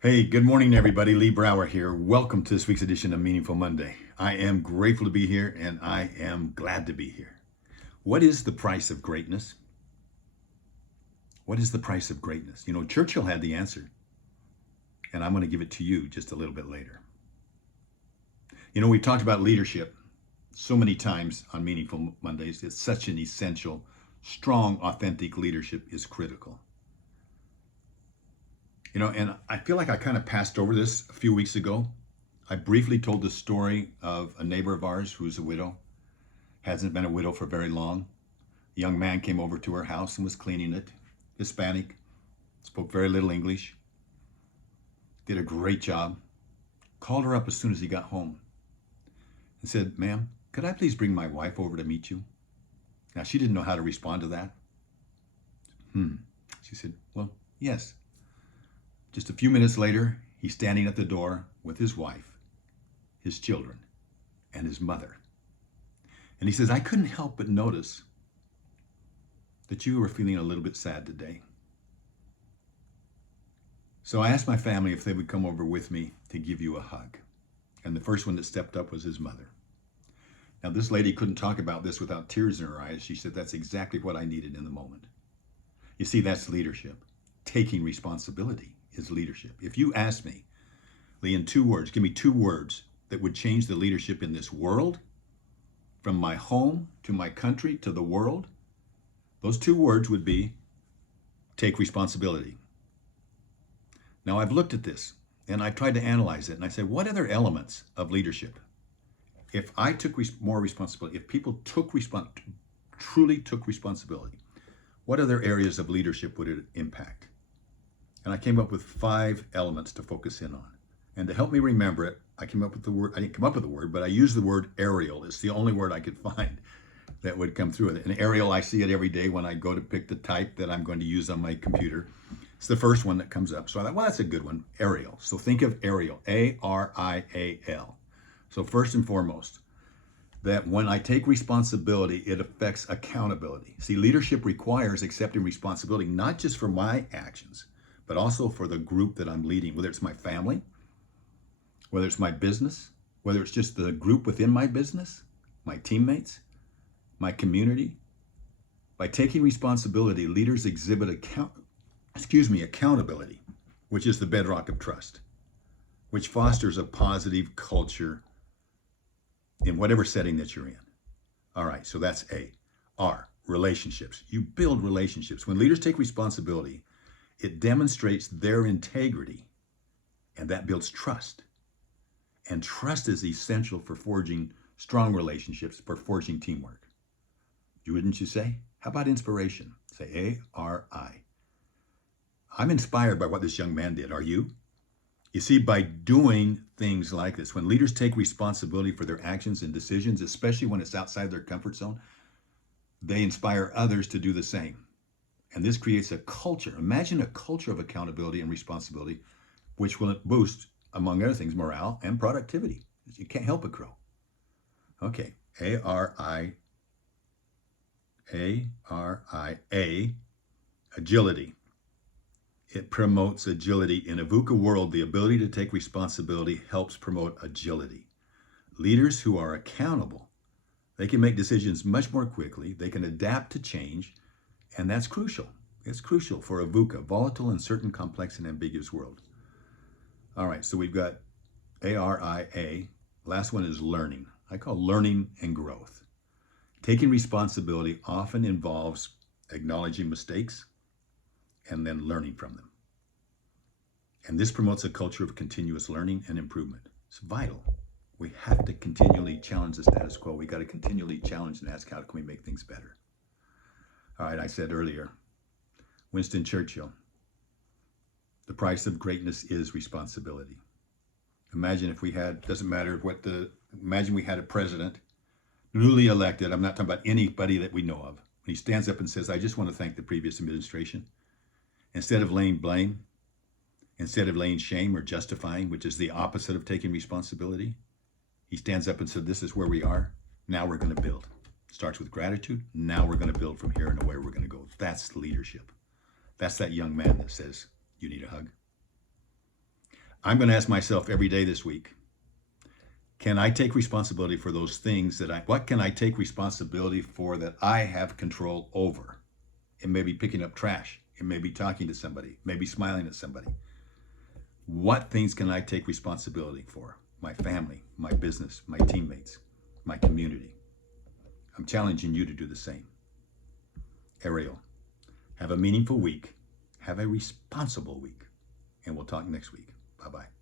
Hey, good morning, everybody. Lee Brower here. Welcome to this week's edition of Meaningful Monday. I am grateful to be here and I am glad to be here. What is the price of greatness? What is the price of greatness? You know, Churchill had the answer, and I'm going to give it to you just a little bit later. You know, we've talked about leadership so many times on Meaningful Mondays. It's such an essential, strong, authentic leadership is critical. You know, and I feel like I kind of passed over this a few weeks ago. I briefly told the story of a neighbor of ours who's a widow, hasn't been a widow for very long. A young man came over to her house and was cleaning it. Hispanic, spoke very little English, did a great job. Called her up as soon as he got home and said, "Ma'am, could I please bring my wife over to meet you?" Now, she didn't know how to respond to that. She said, "Well, yes." Just a few minutes later, he's standing at the door with his wife, his children, and his mother. And he says, "I couldn't help but notice that you were feeling a little bit sad today. So I asked my family if they would come over with me to give you a hug." And the first one that stepped up was his mother. Now, this lady couldn't talk about this without tears in her eyes. She said, "That's exactly what I needed in the moment." You see, that's leadership. Taking responsibility is leadership. If you ask me, Lee, in 2 words, give me 2 words that would change the leadership in this world, from my home to my country to the world, those 2 words would be take responsibility. Now, I've looked at this and I tried to analyze it, and I said, what other elements of leadership, if I took more responsibility, if people truly took responsibility, what other areas of leadership would it impact? And I came up with 5 elements to focus in on. And to help me remember it, I came up with the word, I didn't come up with the word, but I used the word aerial. It's the only word I could find that would come through with it. And aerial, I see it every day when I go to pick the type that I'm going to use on my computer. It's the first one that comes up. So I thought, well, that's a good one, aerial. So think of aerial, A-R-I-A-L. So first and foremost, that when I take responsibility, it affects accountability. See, leadership requires accepting responsibility, not just for my actions, but also for the group that I'm leading, whether it's my family, whether it's my business, whether it's just the group within my business, my teammates, my community. By taking responsibility, leaders exhibit accountability, which is the bedrock of trust, which fosters a positive culture in whatever setting that you're in. All right, so that's A. R, relationships. You build relationships. When leaders take responsibility, it demonstrates their integrity, and that builds trust. And trust is essential for forging strong relationships, for forging teamwork. Wouldn't you say? How about inspiration? Say A-R-I. I'm inspired by what this young man did. Are you? You see, by doing things like this, when leaders take responsibility for their actions and decisions, especially when it's outside their comfort zone, they inspire others to do the same. And this creates a culture. Imagine a culture of accountability and responsibility, which will boost, among other things, morale and productivity. You can't help but grow. Okay, A-R-I-A, agility. It promotes agility. In a VUCA world, the ability to take responsibility helps promote agility. Leaders who are accountable, they can make decisions much more quickly, they can adapt to change, and that's crucial. It's crucial for a VUCA, volatile, uncertain, complex, and ambiguous world. All right, so we've got A-R-I-A. Last one is learning. I call learning and growth. Taking responsibility often involves acknowledging mistakes and then learning from them. And this promotes a culture of continuous learning and improvement. It's vital. We have to continually challenge the status quo. We got to continually challenge and ask, how can we make things better? All right, I said earlier, Winston Churchill, the price of greatness is responsibility. Imagine if we had, imagine we had a president, newly elected. I'm not talking about anybody that we know of. He stands up and says, "I just want to thank the previous administration." Instead of laying blame, instead of laying shame or justifying, which is the opposite of taking responsibility, he stands up and said, "This is where we are. Now we're going to build." Starts with gratitude. Now we're going to build from here and where we're going to go. That's leadership. That's that young man that says, "You need a hug." I'm going to ask myself every day this week, can I take responsibility for those things what can I take responsibility for that I have control over? It may be picking up trash. It may be talking to somebody, maybe smiling at somebody. What things can I take responsibility for? My family, my business, my teammates, my community. I'm challenging you to do the same. Ariel, have a meaningful week. Have a responsible week. And we'll talk next week. Bye-bye.